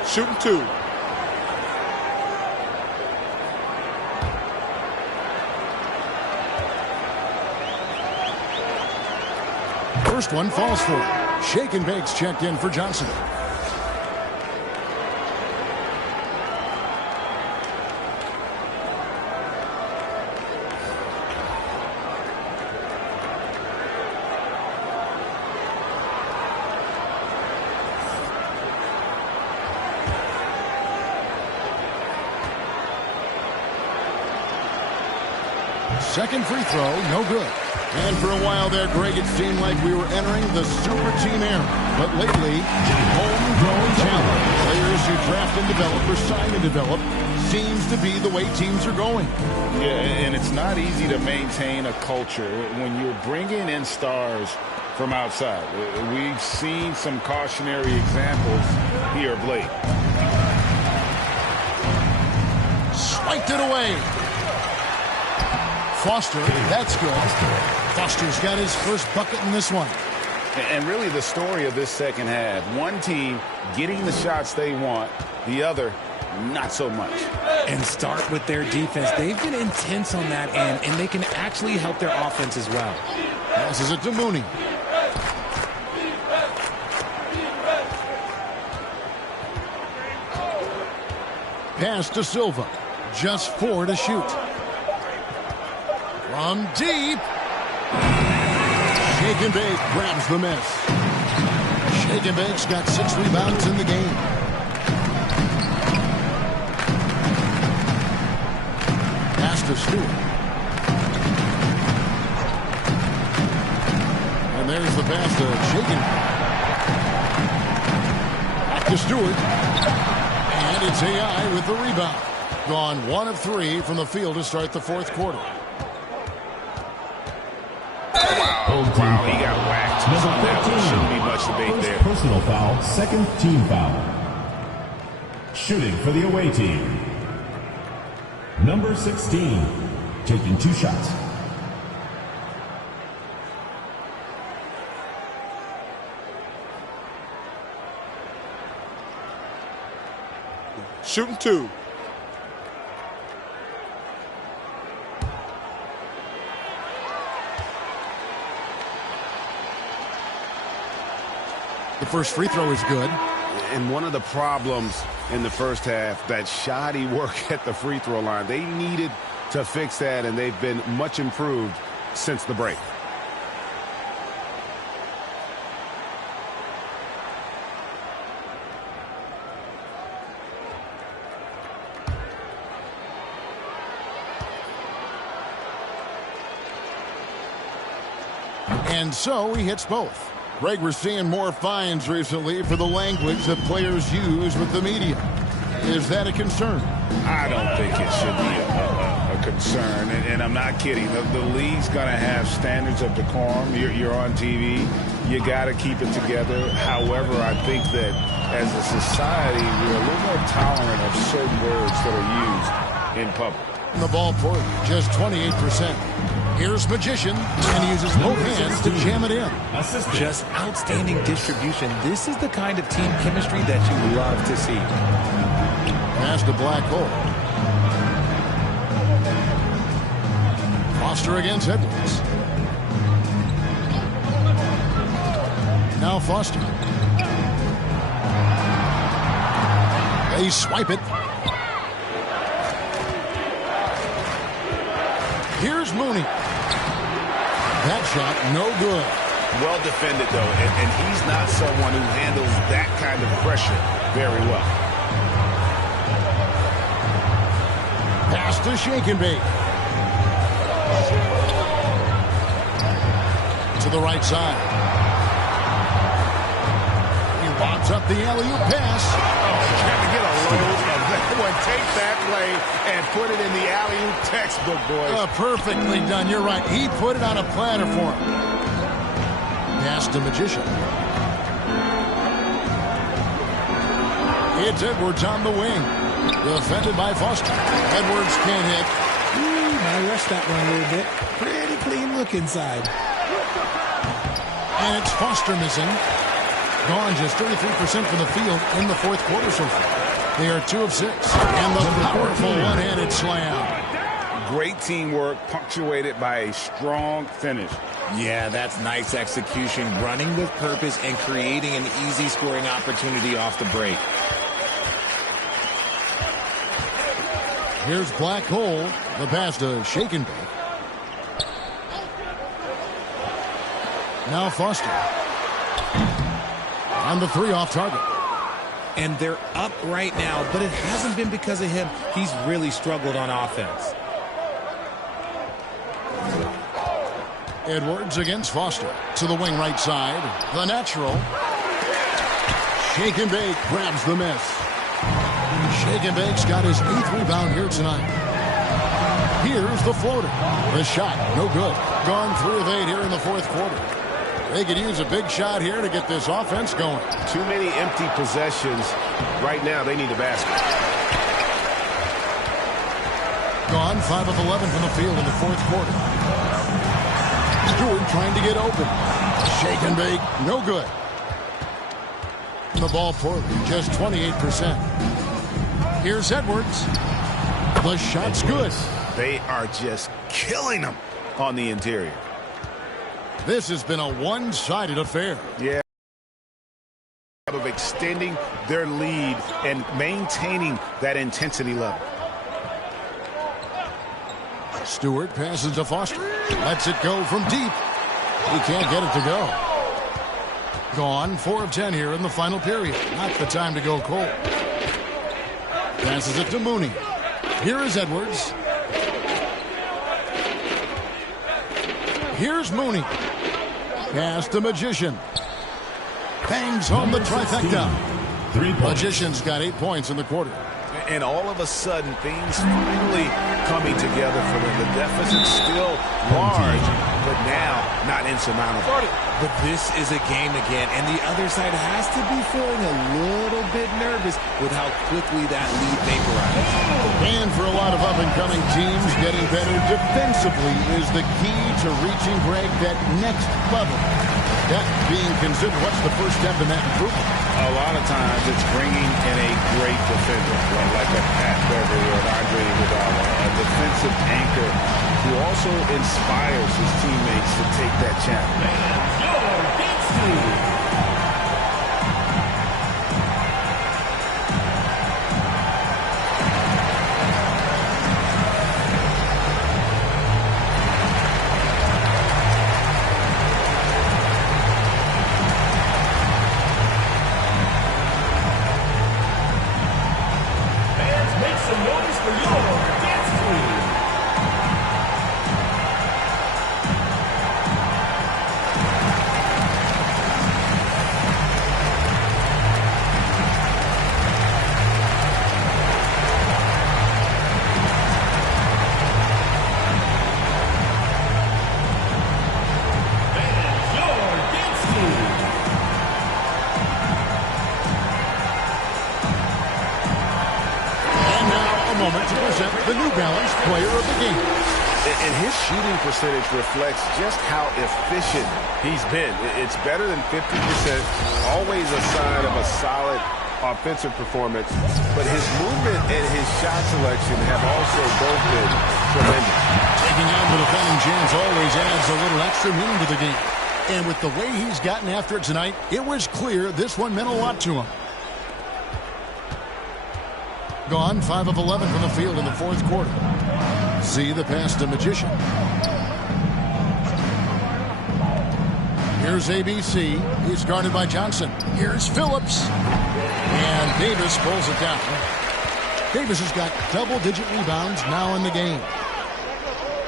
Shooting 2. First one falls for him. Shake and Bake's checked in for Johnson. Second free throw, no good. And for a while there, Greg, it seemed like we were entering the super team era. But lately, homegrown talent, players who draft and develop or sign and develop, seems to be the way teams are going. Yeah, and it's not easy to maintain a culture when you're bringing in stars from outside. We've seen some cautionary examples here of late. Swiped it away. Foster, that's good. Foster's got his first bucket in this one. And really the story of this second half, one team getting the shots they want, the other not so much. And start with their defense. They've been intense on that end, and they can actually help their offense as well. Passes it to Mooney. Pass to Silva. Just 4 to shoot. From deep. Shake and Bake grabs the miss. Shake and Bake's got 6 rebounds in the game. Pass to Stewart. And there's the pass to Shake and Bake. Back to Stewart. And it's AI with the rebound. Gone 1 of 3 from the field to start the fourth quarter. Wow, he got whacked. Number 14. Shouldn't be much debate there. Personal foul, second team foul. Shooting for the away team. Number 16, taking 2 shots. Shooting 2. The first free throw is good. And one of the problems in the first half, that shoddy work at the free throw line. They needed to fix that, and they've been much improved since the break. And so he hits both. Greg, we're seeing more fines recently for the language that players use with the media. Is that a concern? I don't think it should be a concern, and I'm not kidding. The league's going to have standards of decorum. You're on TV. You got to keep it together. However, I think that as a society, we're a little more tolerant of certain words that are used in public. The ball for just 28%. Here's Magician, and he uses both hands to jam it in. Just outstanding distribution. This is the kind of team chemistry that you love to see. Pass to Black Hole. Foster against Edwards. Now Foster. They swipe it. Here's Mooney. That shot, no good. Well defended, though, and he's not someone who handles that kind of pressure very well. Pass to Shake and Bake. To the right side. He lobs up the alley-oop pass. Trying to get a load of that one. Take that play and put it in the alley-oop textbook, boys. Perfectly done. You're right. He put it on a platter for him. Pass to Magician. It's Edwards on the wing. Defended by Foster. Edwards can't hit. Might rush that one a little bit. Pretty clean look inside. And it's Foster missing. Gone just 33% from the field in the fourth quarter so far. They are 2 of 6. And the powerful one-handed slam. Great teamwork, punctuated by a strong finish. Yeah, that's nice execution. Running with purpose and creating an easy scoring opportunity off the break. Here's Black Hole. The pass to Shake and Bake. Now Foster. On the 3 off target. And they're up right now, but it hasn't been because of him. He's really struggled on offense. Edwards against Foster. To the wing right side. The natural. Shake and Bake grabs the miss. Shake and Bake's got his 8th rebound here tonight. Here's the floater. The shot, no good. Gone 3 of 8 here in the fourth quarter. They could use a big shot here to get this offense going. Too many empty possessions. Right now, they need a basket. Gone 5 of 11 from the field in the fourth quarter. Stewart trying to get open. Shake and bake, no good. The ball poorly, just 28%. Here's Edwards. The shot's good. They are just killing them on the interior. This has been a one-sided affair. Yeah. Of extending their lead and maintaining that intensity level. Stewart passes to Foster. Lets it go from deep. He can't get it to go. Gone 4 of 10 here in the final period. Not the time to go cold. Passes it to Mooney. Here is Edwards. Here's Mooney. Pass to Magician. Bangs home the trifecta. Magician's got 8 points in the quarter. And all of a sudden, things finally coming together for them. The deficit's still large, but now not insurmountable. But this is a game again, and the other side has to be feeling a little bit nervous with how quickly that lead vaporizes. And for a lot of up-and-coming teams, getting better defensively is the key to reaching, Greg, that next level. That being considered, what's the first step in that improvement? A lot of times it's bringing in a great defender, like a Pat Beverly or an Andre Iguodala, a defensive anchor who also inspires his teammates to take that challenge. The New Balance Player of the Game. And his shooting percentage reflects just how efficient he's been. It's better than 50%, always a sign of a solid offensive performance. But his movement and his shot selection have also both been tremendous. Taking on the defending champs always adds a little extra meaning to the game. And with the way he's gotten after it tonight, it was clear this one meant a lot to him. Gone 5 of 11 from the field in the fourth quarter. See the pass to Magician. Here's ABC. He's guarded by Johnson. Here's Phillips. And Davis pulls it down. Davis has got double-digit rebounds now in the game.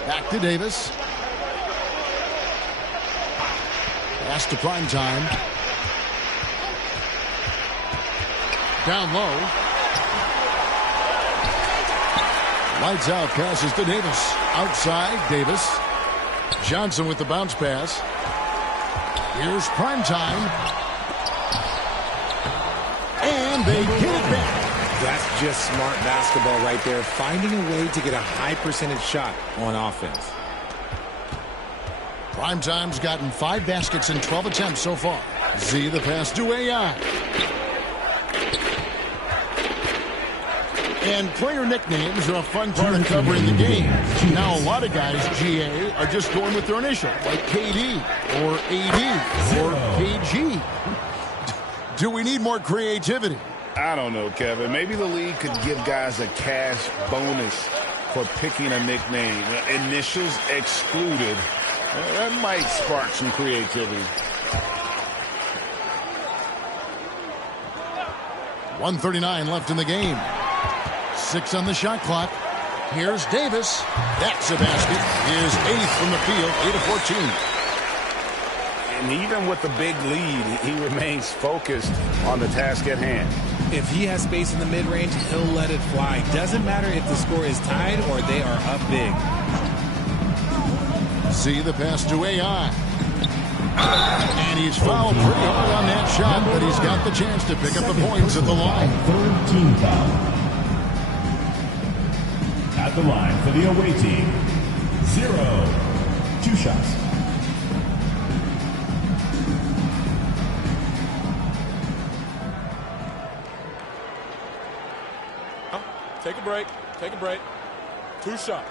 Back to Davis. Pass to Primetime. Down low. Lights out, passes to Davis. Outside, Davis. Johnson with the bounce pass. Here's Primetime. And they get it back. That's just smart basketball right there. Finding a way to get a high percentage shot on offense. Primetime's gotten 5 baskets in 12 attempts so far. Z the pass to AI. And player nicknames are a fun part of covering the game. Now, a lot of guys, GA, are just going with their initial, like KD or AD or KG. Do we need more creativity? I don't know, Kevin. Maybe the league could give guys a cash bonus for picking a nickname. Initials excluded. That might spark some creativity. 1:39 left in the game. 6 on the shot clock. Here's Davis. That's a basket. His 8th from the field, 8 of 14. And even with the big lead, he remains focused on the task at hand. If he has space in the mid-range, he'll let it fly. Doesn't matter if the score is tied or they are up big. See the pass to AI. And he's fouled pretty hard on that shot, but he's got the chance to pick up the points at the line. Third team foul. At the line for the away team, 0. 2 shots. Take a break. Take a break. 2 shots.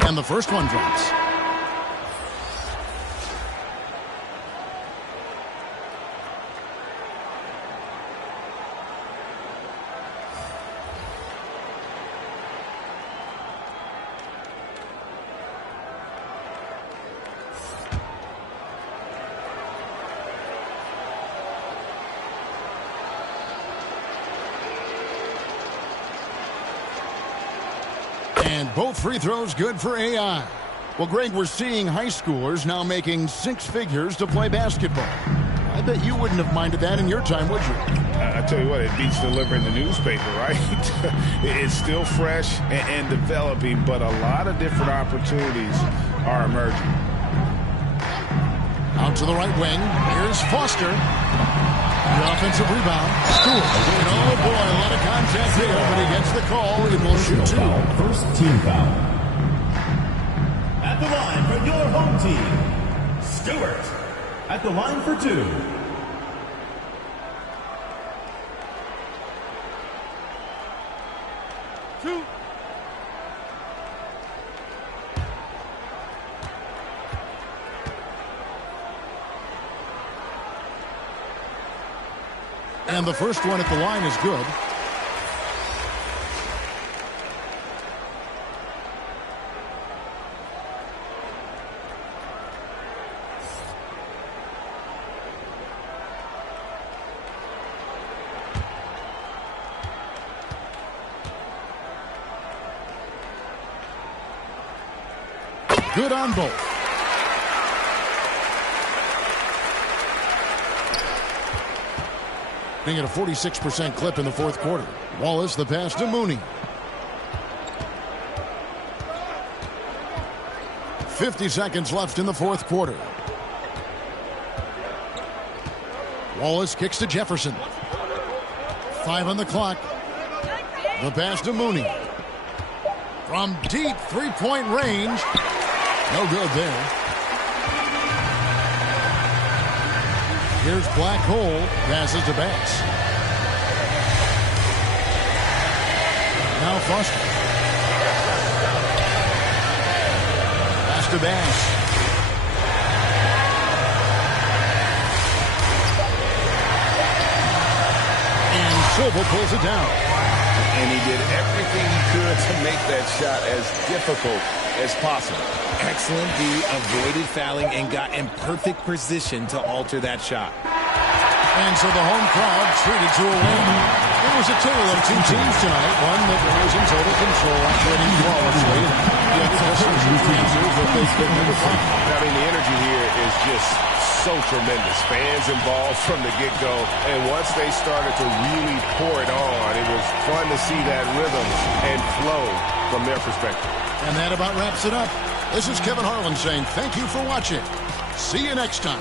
And the first one drops. And both free throws good for AI. Well, Greg, we're seeing high schoolers now making 6 figures to play basketball. I bet you wouldn't have minded that in your time, would you? I tell you what, it beats delivering the newspaper, right? It's still fresh and developing, but a lot of different opportunities are emerging. Out to the right wing. Here's Foster. The offensive rebound. Stewart. And oh, boy, a lot of contact there, but he gets the call. It will shoot 2. First team foul. At the line for your home team, Stewart. At the line for 2. And the first one at the line is good. Good on both. Being at a 46% clip in the fourth quarter. Wallace, the pass to Mooney. 50 seconds left in the fourth quarter. Wallace kicks to Jefferson. 5 on the clock. The pass to Mooney. From deep three-point range. No good there. Here's Black Hole, passes to Bass. Now Foster. Pass to Bass. And Silva pulls it down. And he did everything he could to make that shot as difficult as possible. Excellent D, avoided fouling and got in perfect position to alter that shot. And so the home crowd treated to a win. It was a tale of 2 teams tonight. One that was in total control, operating flawlessly. The other just some answers that they could never find. I mean, the energy here is just so tremendous. Fans involved from the get-go. And once they started to really pour it on, it was fun to see that rhythm and flow from their perspective. And that about wraps it up. This is Kevin Harlan saying thank you for watching. See you next time.